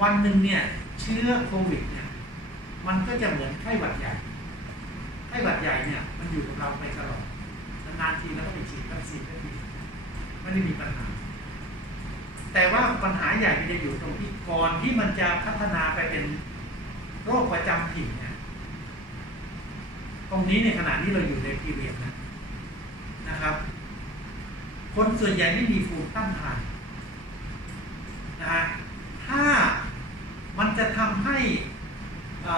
วันหนึ่งเนี่ย เชื้อโควิดเนี่ย มันก็จะเหมือนไข้หวัดใหญ่ไข้หวัดใหญ่เนี่ย มันอยู่กับเราไปตลอดนานๆทีแล้วก็ไปฉีดวัคซีนก็ดีไม่ได้มีปัญหา แต่ว่าปัญหาใหญ่มันจะอยู่ตรงที่ก่อนที่มันจะพัฒนาไปเป็นโรคประจำถิ่นเนี่ยตรงนี้ในขณะนี้เราอยู่ในพีเรียดนะนะครับ คนส่วนใหญ่ไม่มีภูมิต้านทานนะฮะถ้ามันจะทำให้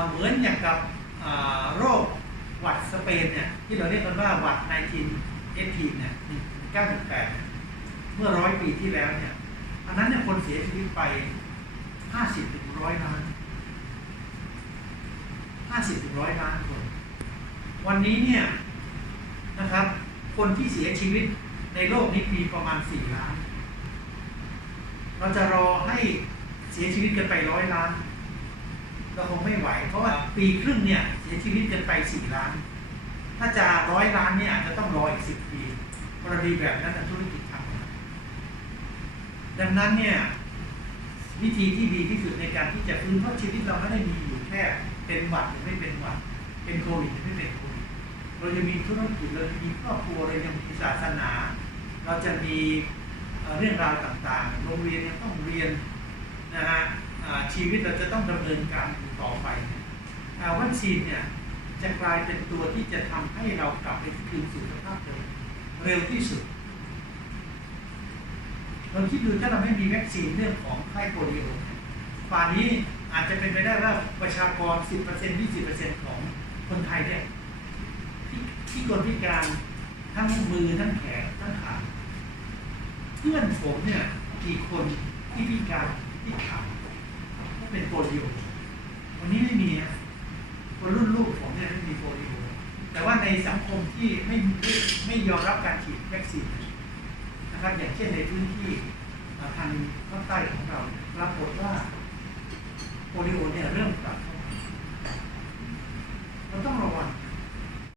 เหมือนอย่างกับโรคหวัดสเปนเนี่ยที่เราเรียกกันว่าหวัด19 18เนี่ย1968เนี่ยเมื่อร้อยปีที่แล้วเนี่ยอันนั้นเนี่ยคนเสียชีวิตไป50ถึงร้อยล้าน50ถึงร้อยล้านคน วันนี้เนี่ยนะครับ คนที่เสียชีวิตในโลกนี้มีประมาณ4ล้าน เราจะรอให้เสียชีวิตกันไปร้อยล้าน เราคงไม่ไหว เพราะว่าปีครึ่งเนี่ยเสียชีวิตกันไป4ล้าน ถ้าจะร้อยล้านเนี่ยอาจจะต้องรออีก10ปีกรณีแบบนั้นนะธุรกิจทำนะดังนั้นเนี่ยวิธีที่ดีที่สุดในการที่จะฟื้นเพราะชีวิตเราไม่ได้มีอยู่แค่เป็นหวัดหรือไม่เป็นหวัด เป็นโควิดหรือไม่เป็นโควิด เราจะมีธุรกิจเราจะมีครอบครัวเรายังมีศาสนา เราจะมีเอ่อเรื่องราวต่างๆ โรงเรียนยังต้องเรียนนะฮะอ่า ชีวิตเราจะต้องดำเนินการต่อไปวัคซีนเนี่ยจะกลายเป็นตัวที่จะทำให้เรากลับไปคืนสู่สภาพเดิมเร็วที่สุดเราคิดดูถ้าเราไม่มีวัคซีนเรื่องของไข้โปลิโอป่านนี้อาจจะเป็นไปได้ว่าประชากร 10% 20%ของคนไทยเนี่ยที่ที่คนพิการทั้งมือทั้งแขนทั้งขาเพื่อนผมเนี่ยกี่คนที่พิการที่ขา เป็นโปลิโอวันนี้ไม่มีนะคนรุ่นลูกผมเนี่ยไม่มีโปลิโอแต่ว่าในสังคมที่ไม่ไม่ยอมรับการฉีดวัคซีนนะครับอย่างเช่นในพื้นที่ทางภาคใต้ของเราปรากฏว่าโปลิโอ